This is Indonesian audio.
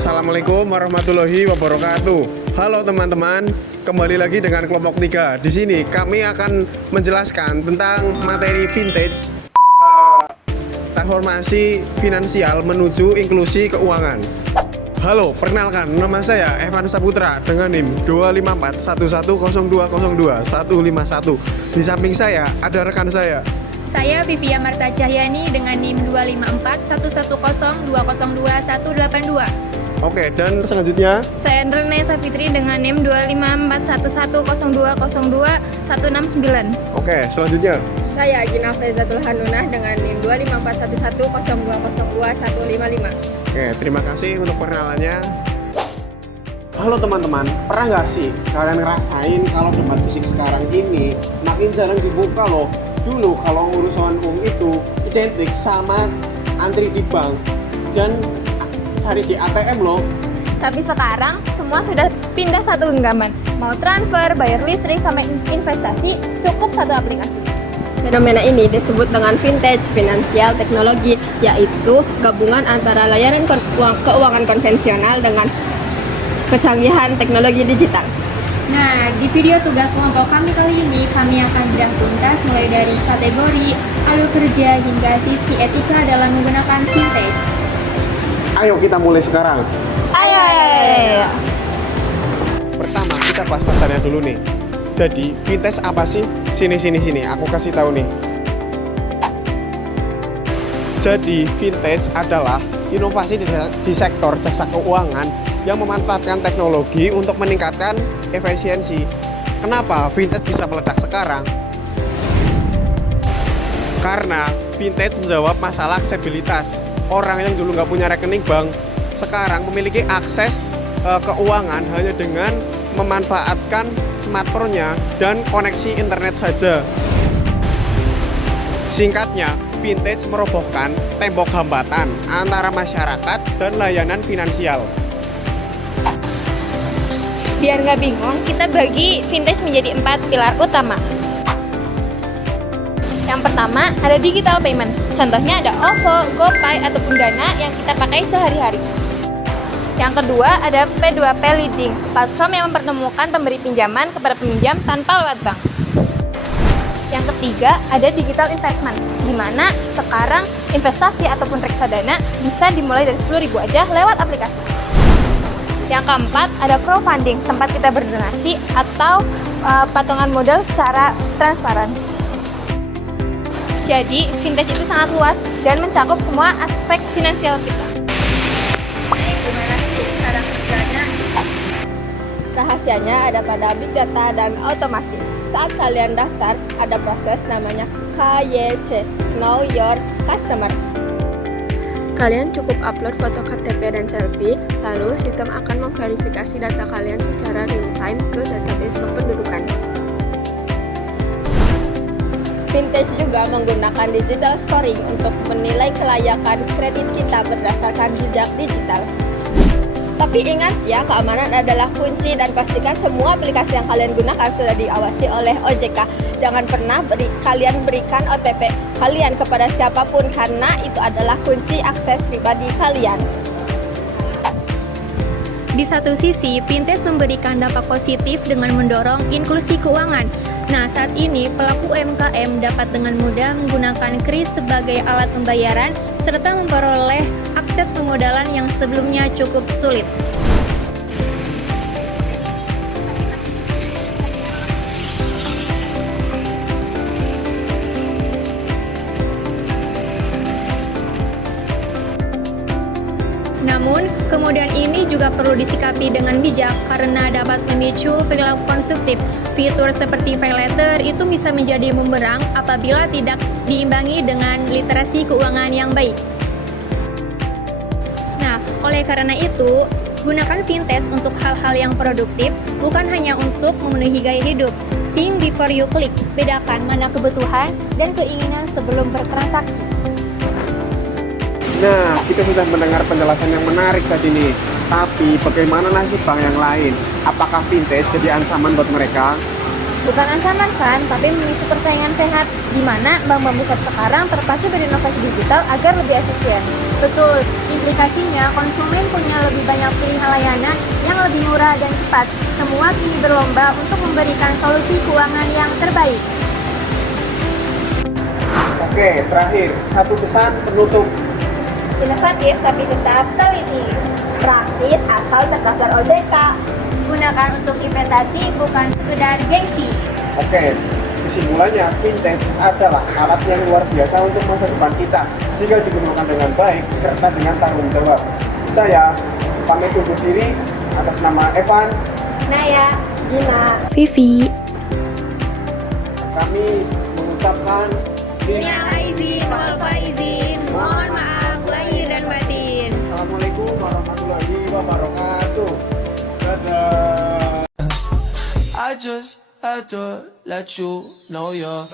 Assalamualaikum warahmatullahi wabarakatuh. Halo teman-teman, kembali lagi dengan kelompok 3. Di sini kami akan menjelaskan tentang materi vintage, transformasi finansial menuju inklusi keuangan. Halo, perkenalkan, nama saya Evan Saputra dengan NIM 254110202-151. Di samping saya ada rekan saya. Saya Vivia Marta Cahyani dengan NIM 254110202-182. Oke, dan selanjutnya Saya Rene Safitri dengan NIM 254110202-169. Oke, selanjutnya Saya Gina Fezatul Hanunah dengan NIM 254110202-155. Oke, terima kasih untuk perkenalannya. Halo teman-teman, pernah nggak sih kalian ngerasain kalau debat fisik sekarang ini makin jarang dibuka loh? Dulu kalau urusan itu identik sama antri di bank dan cari di ATM loh. Tapi sekarang semua sudah pindah satu genggaman. Mau transfer, bayar listrik, sama investasi, cukup satu aplikasi. Fenomena ini disebut dengan vintage finansial teknologi, yaitu gabungan antara layanan keuangan konvensional dengan kecanggihan teknologi digital. Nah, di video tugas kelompok kami kali ini, kami akan bedah tuntas mulai dari kategori, alur kerja, hingga sisi etika dalam menggunakan vintage. Ayo kita mulai sekarang. Ayo. Pertama kita bahas dasarnya dulu nih. Jadi vintage apa sih? Sini, aku kasih tahu nih. Jadi vintage adalah inovasi di sektor jasa keuangan yang memanfaatkan teknologi untuk meningkatkan efisiensi. Kenapa vintage bisa meledak sekarang? Karena vintage menjawab masalah aksesibilitas. Orang yang dulu nggak punya rekening bank sekarang memiliki akses keuangan hanya dengan memanfaatkan smartphone-nya dan koneksi internet saja. Singkatnya, vintage merobohkan tembok hambatan antara masyarakat dan layanan finansial. Biar nggak bingung, kita bagi vintage menjadi 4 pilar utama. Yang pertama, ada digital payment. Contohnya ada OVO, GoPay, ataupun Dana yang kita pakai sehari-hari. Yang kedua, ada P2P Leading, platform yang mempertemukan pemberi pinjaman kepada peminjam tanpa lewat bank. Yang ketiga, ada digital investment, di mana sekarang investasi ataupun reksadana bisa dimulai dari 10.000 aja lewat aplikasi. Yang keempat, ada crowdfunding, tempat kita berdonasi atau patungan modal secara transparan. Jadi, vintage itu sangat luas dan mencakup semua aspek finansial kita. Gimana sih cara kerjanya? Rahasianya ada pada big data dan otomasi. Saat kalian daftar, ada proses namanya KYC, Know Your Customer. Kalian cukup upload foto KTP dan selfie, lalu sistem akan memverifikasi data kalian secara real time ke database kependudukan. Vintage juga menggunakan digital scoring untuk menilai kelayakan kredit kita berdasarkan jejak digital. Tapi ingat ya, keamanan adalah kunci dan pastikan semua aplikasi yang kalian gunakan sudah diawasi oleh OJK. Jangan pernah kalian berikan OTP kalian kepada siapapun karena itu adalah kunci akses pribadi kalian. Di satu sisi, vintage memberikan dampak positif dengan mendorong inklusi keuangan. Nah, saat ini pelaku UMKM dapat dengan mudah menggunakan kris sebagai alat pembayaran serta memperoleh akses permodalan yang sebelumnya cukup sulit. Namun, kemudian ini juga perlu disikapi dengan bijak karena dapat memicu perilaku konsumtif. Fitur seperti pay later itu bisa menjadi bumerang apabila tidak diimbangi dengan literasi keuangan yang baik. Nah, oleh karena itu, gunakan vintage untuk hal-hal yang produktif, bukan hanya untuk memenuhi gaya hidup. Think before you click, bedakan mana kebutuhan dan keinginan sebelum bertransaksi. Nah, kita sudah mendengar penjelasan yang menarik tadi nih. Tapi bagaimana nasib bank yang lain? Apakah vintage jadi ancaman buat mereka? Bukan ancaman kan, tapi memicu persaingan sehat, di mana bank-bank besar sekarang terpacu berinovasi digital agar lebih efisien. Betul, implikasinya konsumen punya lebih banyak pilihan layanan yang lebih murah dan cepat. Semua kini berlomba untuk memberikan solusi keuangan yang terbaik. Oke, terakhir, satu pesan penutup. Inovatif tapi tetap teliti. Praktis asal terdaftar OJK. Gunakan untuk investasi, bukan sekedar gengsi. Oke, kesimpulannya fintech adalah alat yang luar biasa untuk masa depan kita jika digunakan dengan baik serta dengan tanggung jawab. Saya pamit undur diri atas nama Evan. Naya, Gina. Vivi. Kami mengucapkan Minal aizin wal faizin. Mohon maaf lahir dan batin. Assalamualaikum warahmatullahi wabarakatuh. Dadah. I just had to let you know you're